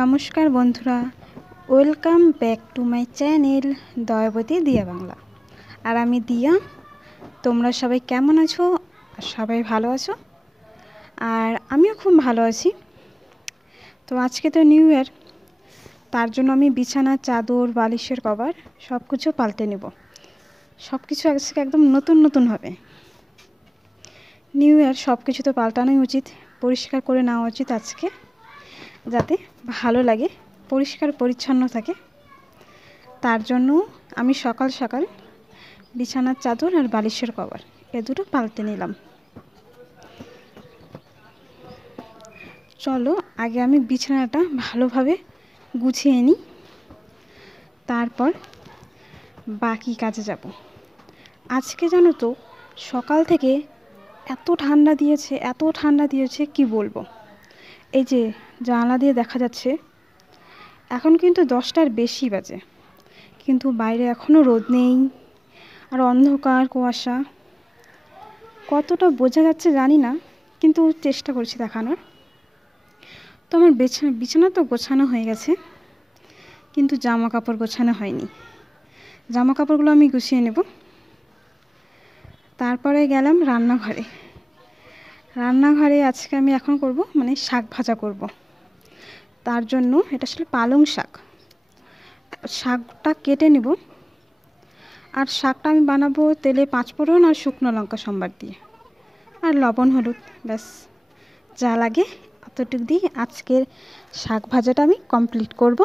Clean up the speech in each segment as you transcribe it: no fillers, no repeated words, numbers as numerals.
নমস্কার বন্ধুরা, welcome back to my channel Dayabati দিয়া বাংলা। আর আমি দিয়া। তোমরা সবাই কেমন আছো? সবাই ভালো আছো? আর আমিও খুব ভালো আছি। তো আজকে তো নিউ ইয়ার, তার জন্য আমি বিছানা, চাদর, বালিশের কভার সব কিছু পাল্টে নেব। সব কিছু আজকে একদম নতুন নতুন হবে। নিউ ইয়ার, সব কিছু তো পাল্টানোই উচিত, পরিষ্কার করে নেওয়া উচিত আজকে, যাতে ভালো লাগে, পরিষ্কার পরিচ্ছন্ন থাকে। তার জন্য আমি সকাল সকাল বিছানার চাদর আর বালিশের কভার এ দুটো পাল্টে নিলাম। চলো আগে আমি বিছানাটা ভালোভাবে গুছিয়ে নিই, তারপর বাকি কাজে যাব। আজকে জানো তো, সকাল থেকে এত ঠান্ডা দিয়েছে কি বলবো। এই যে জানলা দিয়ে দেখা যাচ্ছে, এখন কিন্তু 10টার বেশি বাজে, কিন্তু বাইরে এখনও রোদ নেই, আর অন্ধকার কুয়াশা। কতটা বোঝা যাচ্ছে জানি না, কিন্তু চেষ্টা করছি দেখানোর। তো আমার বিছানা তো গোছানো হয়ে গেছে, কিন্তু জামা কাপড় গোছানো হয়নি। জামা কাপড়গুলো আমি গুছিয়ে নেব। তারপরে গেলাম রান্নাঘরে আজকে আমি এখন করব শাক ভাজা করব। তার জন্য এটা আসলে পালং শাকটা কেটে নেব। আর শাকটা আমি বানাবো তেলে 5 ফোড়ন আর শুকনো লঙ্কা সম্বার দিয়ে, আর লবণ হলুদ, ব্যাস যা লাগে অতটুকু দিয়ে আজকের শাক ভাজাটা আমি কমপ্লিট করব।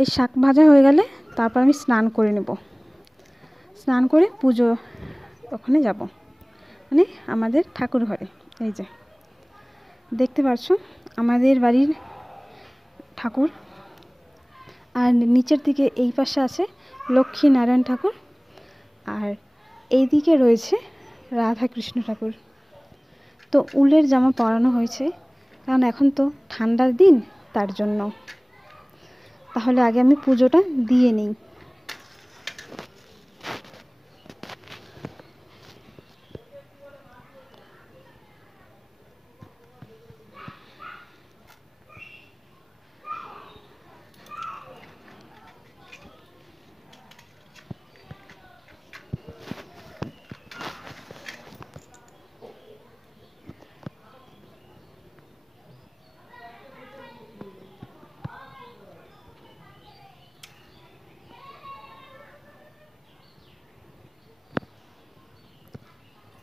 এই শাক ভাজা হয়ে গেলে তারপর আমি স্নান করে নেব। স্নান করে পুজো ওখানে যাব, আমাদের ঠাকুর ঘরে। এই যে দেখতে পাচ্ছ আমাদের বাড়ির ঠাকুর, আর নিচের দিকে এই পাশে আছে লক্ষ্মী নারায়ণ ঠাকুর, আর এই দিকে রয়েছে রাধা কৃষ্ণ ঠাকুর। তো উলের জামা পরানো হয়েছে, কারণ এখন তো ঠান্ডার দিন, তার জন্য। তাহলে আগে আমি পুজোটা দিয়ে নিই।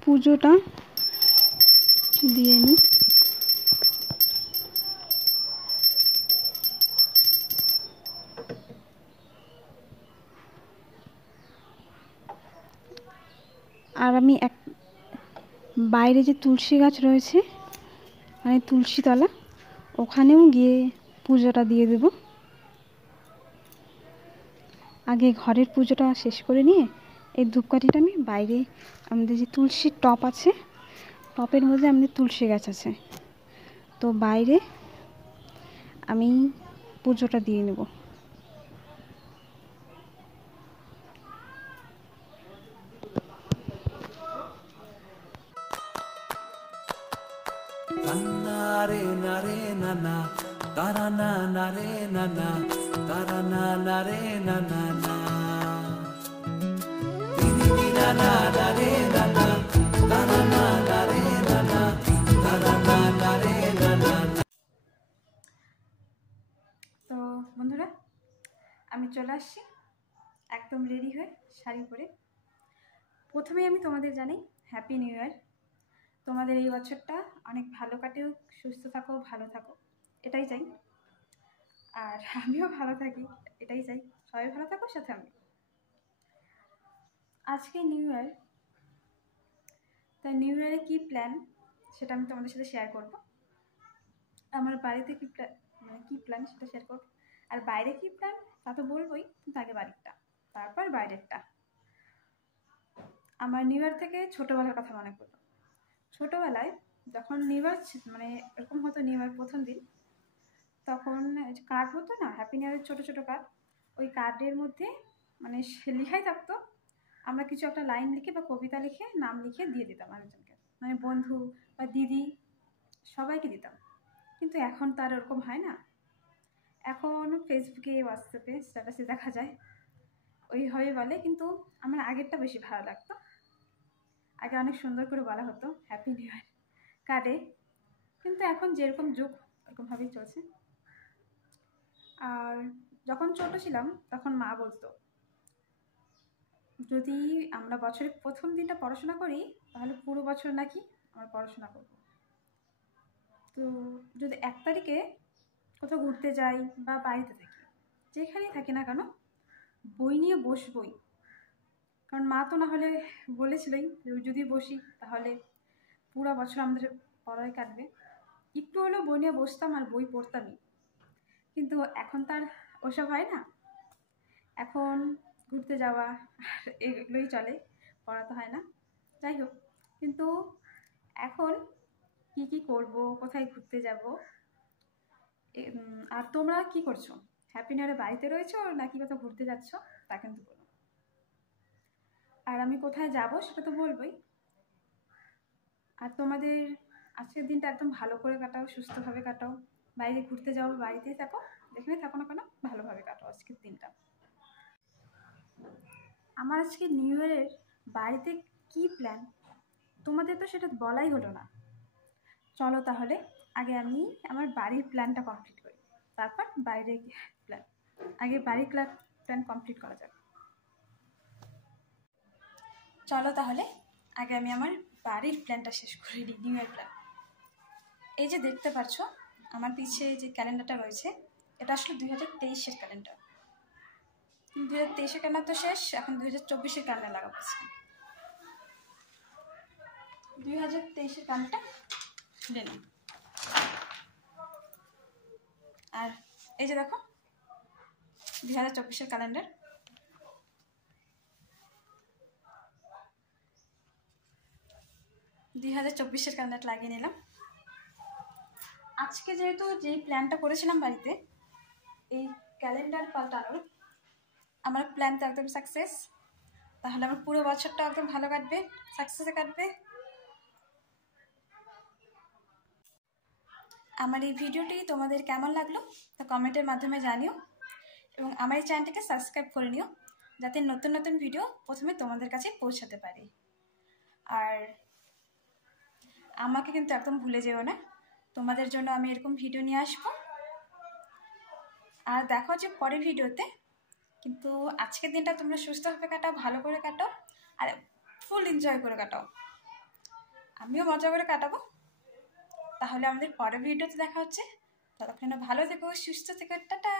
পুজোটা দিয়ে নিই। আর আমি বাইরে যে তুলসী গাছ রয়েছে, তুলসী তলা, ওখানেও গিয়ে পুজোটা দিয়ে দেব। আগে ঘরের পুজোটা শেষ করে নিয়ে এই ধূপকাঠিটা আমি বাইরে, আমাদের যে তুলসীর টব আছে, টবের মধ্যে আমাদের তুলসী গাছ আছে, তো বাইরে আমি পুজোটা দিয়ে নেব। নারে নারে নানা তারা না নারে নানা তারা না নারে নানা না নানা নারে নানা তারা না নারে নানা তারা না নারে নানা। তো বন্ধুরা, আমি চলে আসছি একদম রেডি হয়ে, শাড়ি পরে। প্রথমেই আমি তোমাদের জানাই হ্যাপি নিউ ইয়ার। তোমাদের এই বছরটা অনেক ভালো কাটেও, সুস্থ থাকো, ভালো থাকো, এটাই চাই। আর আমিও ভালো থাকি, এটাই চাই। সবাই ভালো থাকো, সাথে আমি। আজকে নিউ ইয়ার, তাই নিউ ইয়ারে কী প্ল্যান সেটা আমি তোমাদের সাথে শেয়ার করব। আমার বাড়িতে কী প্ল্যান সেটা শেয়ার করব। আর বাইরে কী প্ল্যান তা তো বলবোই, কিন্তু আগে বাড়িরটা, তারপর বাইরেরটা। আমার নিউ ইয়ার থেকে ছোটোবেলার কথা মনে পড়লো। ছোটোবেলায় যখন নিউ ইয়ার এরকম হতো, নিউ ইয়ার প্রথম দিন, তখন কার্ড হতো না, হ্যাপি নিউ ইয়ারের ছোটো ছোটো কার্ড, ওই কার্ডের মধ্যে লেখাই থাকতো, আমরা কিছু একটা লাইন লিখে বা কবিতা লিখে নাম লিখে দিয়ে দিতাম আরেকজনকে, বন্ধু বা দিদি, সবাইকে দিতাম। কিন্তু এখন তো আর ওরকম হয় না। এখন ফেসবুকে, হোয়াটসঅ্যাপে, স্ট্যাটাসে দেখা যায় ওইভাবে বলে, কিন্তু আমার আগেরটা বেশি ভালো লাগতো। আগে অনেক সুন্দর করে বলা হতো হ্যাপি নিউ ইয়ার কার্ডে, কিন্তু এখন যেরকম যুগ ওরকমভাবেই চলছে। আর যখন ছোট ছিলাম তখন মা বলতো যদি আমরা বছরের প্রথম দিনটা পড়াশোনা করি তাহলে পুরো বছর নাকি আমরা পড়াশোনা করব। তো যদি 1 তারিখে কোথাও ঘুরতে যাই বা বাড়িতে থাকি, যেখানেই থাকি না কেন, বই নিয়ে বসবই। কারণ মা তো না হলে বলেছিলই যদি বসি তাহলে পুরো বছর আমাদের পড়ায় কাটবে। একটু হলেও বই নিয়ে বসতাম আর বই পড়তামই। কিন্তু এখন তার ওসব হয় না, এখন ঘুরতে যাওয়া আর এগুলোই চলে, পড়া তো হয় না। যাই হোক, কিন্তু এখন কি কি করব, কোথায় ঘুরতে যাব, আর তোমরা কি করছো? হ্যাপি নিউ ইয়ারে বাড়িতে রয়েছো নাকি কোথাও ঘুরতে যাচ্ছ তা কিন্তু বলো। আর আমি কোথায় যাব সেটা তো বলবোই। আর তোমাদের আজকের দিনটা একদম ভালো করে কাটাও, সুস্থভাবে কাটাও। বাইরে ঘুরতে যাও, বাড়িতেই থাকো, যেখানে থাকো না কেন ভালোভাবে কাটাও আজকের দিনটা। আমার আজকে নিউ ইয়ারের বাড়িতে কি প্ল্যান, তোমাদের তো সেটা বলাই হলো না। চলো তাহলে আগে আমি আমার বাড়ির প্ল্যানটা কমপ্লিট করি, তারপর বাইরে প্ল্যান। আগে বাড়ির প্ল্যান কমপ্লিট করা যাবে। চলো তাহলে আগে আমি আমার বাড়ির প্ল্যানটা শেষ করে নিই, নিউ ইয়ার প্ল্যান। এই যে দেখতে পাচ্ছ আমার পিছিয়ে যে ক্যালেন্ডারটা রয়েছে, এটা আসলে 2023-এর ক্যালেন্ডার। 2023-এর ক্যালেন্ডার তো শেষ, এখন 2024-এর ক্যালেন্ডার লাগা পড়ছে। 2023-এর ক্যালেন্ডারটা খুলে নিই। আর এই যে দেখো 2024-এর ক্যালেন্ডার। 2024-এর ক্যালেন্ডার লাগিয়ে নিলাম। আজকে যেহেতু যেই প্ল্যানটা করেছিলাম বাড়িতে, এই ক্যালেন্ডার পাল্টানোর, আমার প্ল্যান তো একদম সাকসেস। তাহলে আমার পুরো বছরটা একদম ভালো কাটবে, সাকসেসে কাটবে। আমার এই ভিডিওটি তোমাদের কেমন লাগলো তা কমেন্টের মাধ্যমে জানিও, এবং আমার এই চ্যানেলটিকে সাবস্ক্রাইব করে নিও যাতে নতুন নতুন ভিডিও প্রথমে তোমাদের কাছে পৌঁছাতে পারে। আর আমাকে কিন্তু একদম ভুলে যেও না, তোমাদের জন্য আমি এরকম ভিডিও নিয়ে আসবো। আর দেখো যে পরের ভিডিওতে। কিন্তু আজকের দিনটা তোমরা সুস্থভাবে কাটাও, ভালো করে কাটাও, আর ফুল এনজয় করে কাটাও। আমিও মজা করে কাটাবো। তাহলে আমাদের পরের ভিডিওতে দেখা হচ্ছে। ততক্ষণে ভালো থেকো, সুস্থ থেকো, টাটা।